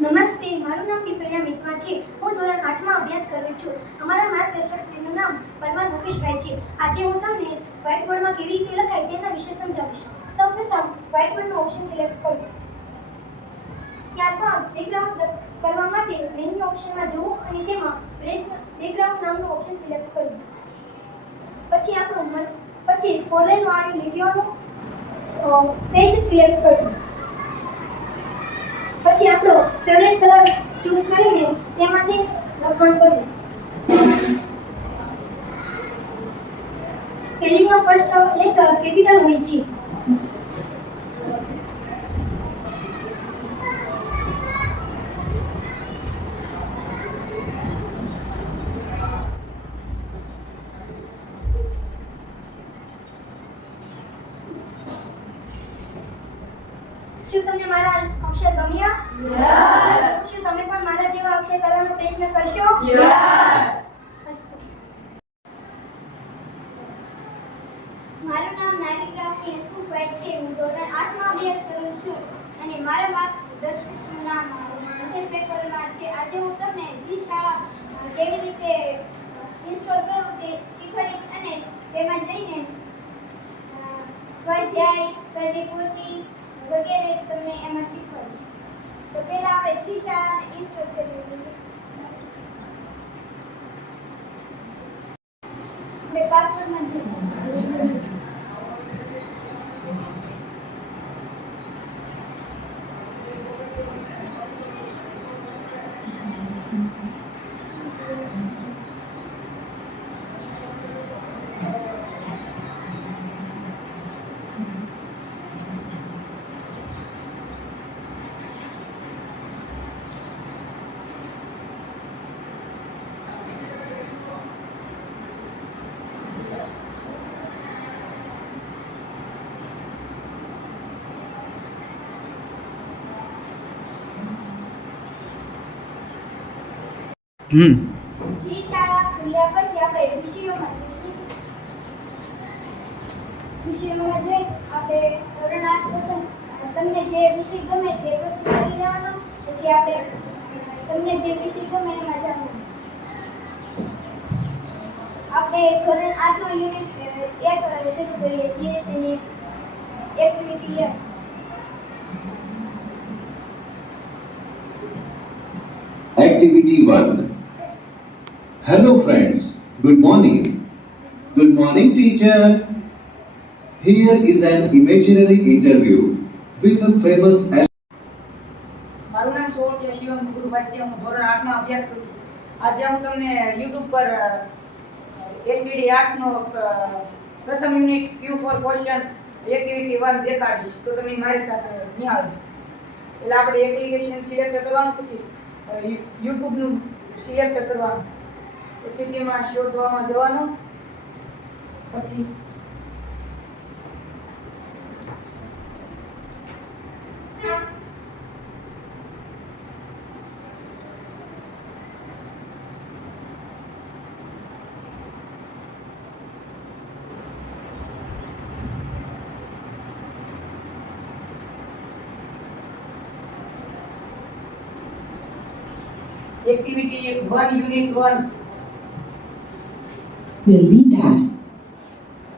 નમસ્તે, મારું નામ પીપળિયા મિતવા છે. હું ધોરણ 8માં અભ્યાસ કરું છું. અમારા માર્ગદર્શક શ્રીનું નામ પરમાર મુકેશભાઈ છે. આજે હું તમને વ્હાઇટ બોર્ડમાં કેવી રીતે લખાય તેના વિશે સમજાવીશ. સૌપ્રથમ વ્હાઇટ બોર્ડનો ઓપ્શન સિલેક્ટ કરો. ત્યારબાદ બેકગ્રાઉન્ડ કરવા માટે મેન્યુ ઓપ્શનમાં જવું અને તેમાં બેકગ્રાઉન્ડ નામનું ઓપ્શન સિલેક્ટ કરવું. પછી ફોરલાઈન વાળી લીટીઓનું પેજ સિલેક્ટ કરવું. પછી આપણો ફેવરેટ કલર ચૂઝ કરીને તેમાંથી લખાણ કરવું. સ્પેલિંગનો ફર્સ્ટ લેટર કેપિટલ હોય છે. શું તમને મારા અક્ષર ગમ્યા? યસ. શું તમે પણ મારા જેવા અક્ષર કરવાનો પ્રયત્ન કરશો? યસ. મારું નામ નાલિગ્રાફની હસમુખભાઈ છે. હું ધોરણ 8માં અભ્યાસ કરું છું અને મારા માર્ગદર્શકનું નામ મુકેશભાઈ પરમાર છે. આજે હું તમને જી શાળા કેવી રીતે ઇન્સ્ટોલ કરવું તે શીખવાડીશ અને તેમાં જઈને સ્વાધ્યાય પોથી વગેરે તમને એમાં શીખવાડીશ. તો પહેલા આપણે જી શાળાને ઇન્સ્ટોલ કરવી જોઈએ. આપણે પાસવર્ડમાં જઈશું. જી શાળા ખુલ્યા પછી આપણે વિષયોમાં જઈશું. વિષયોમાં જઈ આપણે ધોરણ 8 પસંદ તમને જે વિષય ગમે તે પસંદ કરી લેવાનો. પછી આપણે તમને જે વિષય ગમે એમાં જવાનું. આપણે ધોરણ 8 નો યુનિટ 1 શરૂ કરીએ છીએ. તેની activity yes. Activity 1. Hello friends, good morning. Good morning teacher. Here is an imaginary interview with a famous મારું નામ સોટિયા શિવમ ગુરુભાઈ છે. હું ધોરણ 8માં અભ્યાસ કરું છું. આજે હું તમને YouTube પર STD 8 નો પ્રથમ યુનિટ Q4 ક્વેશ્ચન એક્ટિવિટી 1 દેખાડીશ. તો તમે મારી સાથે નિહાળો. એટલે આપણે એપ્લિકેશન સિલેક્ટ કરવાનું, પછી YouTube નું સિલેક્ટ કરવાનું, પછી તેમાં શોધવામાં જવાનું. પછી Activity 1 Unit 1 will be that.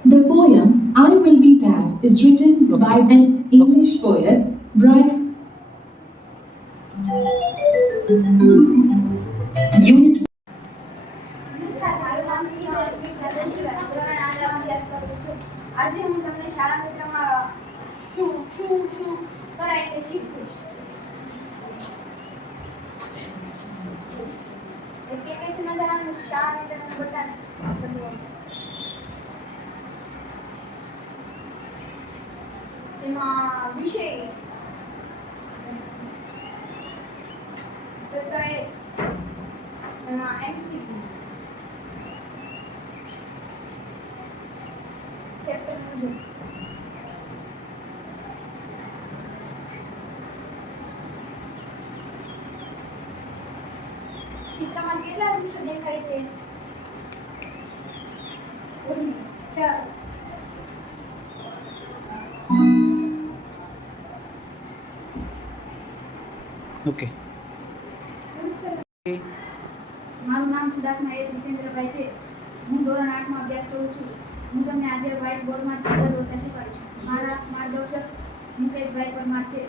The poem I Will Be That is written by an English poet, Brian. Unit. નમસ્કાર, મારું નામ છે ધોરણ 8માં અભ્યાસ કરું છું. આજે હું તમને શાળા મિત્રમાં શું કરાય તે શીખવીશ. એપ્લિકેશનમાં જવાનું, શાળા મિત્રનું બટન દબાવવાનું. જેમાં વિષય સત્ર 1 એમાં MCQ ચેપ્ટર મુજબ ચિત્રમાં કેટલા વૃક્ષો દેખાય છે? 6. Okay. મારું નામ ચુડાસમા એ જીતેન્દ્રભાઈ છે. હું ધોરણ 8માં અભ્યાસ કરું છું. હું તમને આજે વ્હાઇટ બોર્ડમાં ચિત્ર દોરતા શીખવાડીશ. મારા માર્ગદર્શક મુકેશભાઈ પરમાર છે.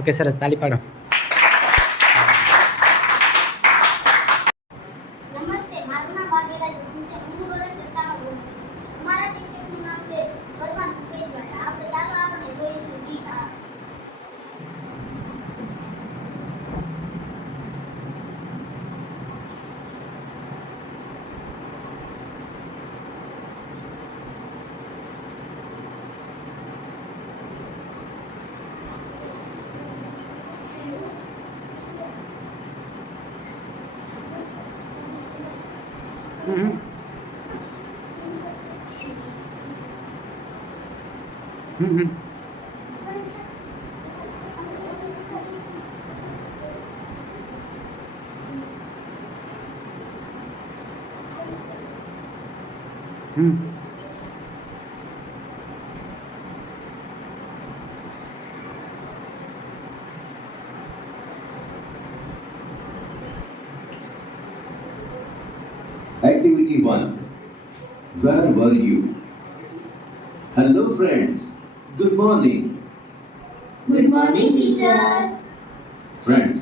ઓકે, સરસ, તાલી પાડો. નમસ્તે, મારું નામ વાઘેલા જતીન છે. હું ધોરણ 6માં ભણું છું. અમારા શિક્ષકનું નામ છે પરમાર મુકેશભાઈ. ચાલો આપણે જોઈશું જી શાળા. હમ. હમ હમ. હમ. Activity 1. Where were you? Hello friends. Good morning. Good morning, teacher. Friends,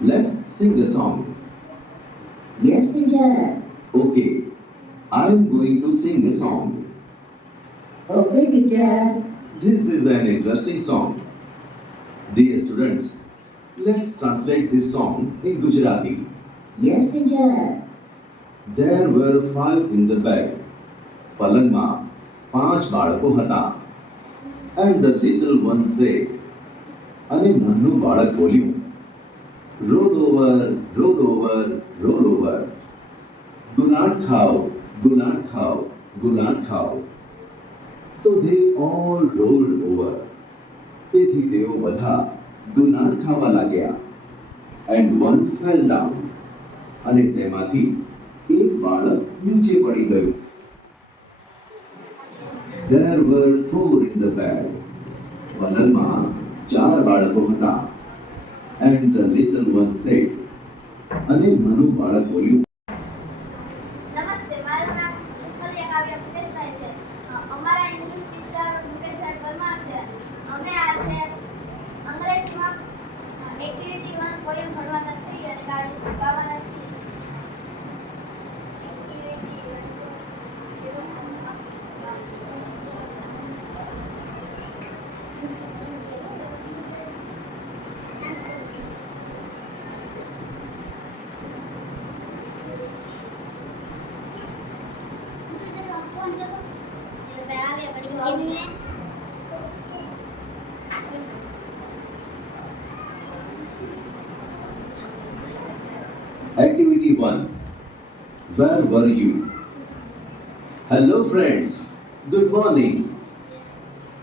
let's sing a song. Yes, teacher. Okay. I am going to sing a song. Okay, teacher. This is an interesting song. Dear students, let's translate this song in Gujarati. Yes, teacher. There were 5 in the bed. પલંગમાં 5 બાળકો હતા. And the little one said, અને નાનું બાળક બોલ્યું, roll over, roll over, roll over. ગુલાટ ખાઓ, ગુલાટ ખાઓ, ગુલાટ ખાઓ. So they all rolled over. તેથી તેઓ બધા ગુલાટ ખાવા લાગ્યા. And one fell down. અને તેમાંથી એક બાળક નીચે પડી ગયું. There were 4 in the bed. પલંગમાં 4 બાળકો હતા. And the little one said, અને નાનું બાળક બોલ્યું, નમસ્તે, મારું નામ વિફલ્યા કાવ્ય મુકેશભાઈ છે. અમારા ઇંગ્લિશ ટીચર મુકેશભાઈ પરમાર છે. અમે આજે અંગ્રેજીમાં એક્ટિવિટી 1 પોયમ ભણવાના છીએ અને ગાવાના Activity 1. Where were you? Hello friends. Good morning.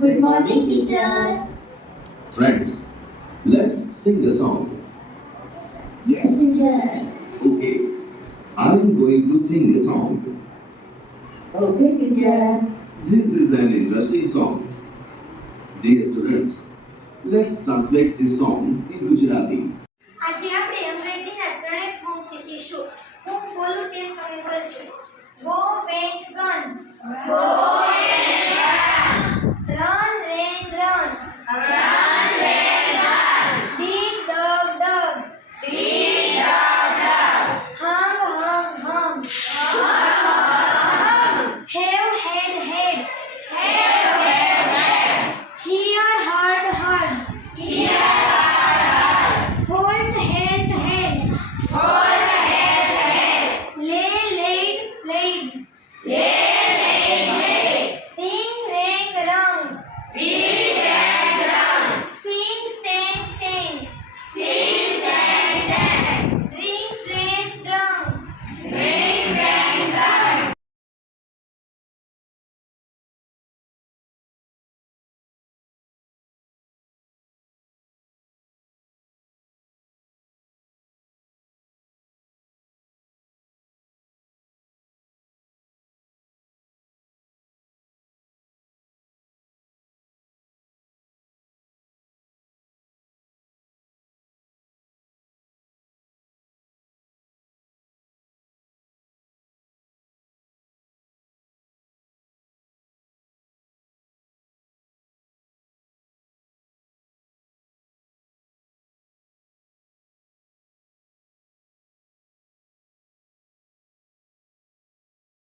Good morning, teacher. Friends, let's sing a song. Yes, teacher. Okay. I'm going to sing a song. Okay, teacher. This is an interesting song. Dear students, let's translate this song in Gujarati.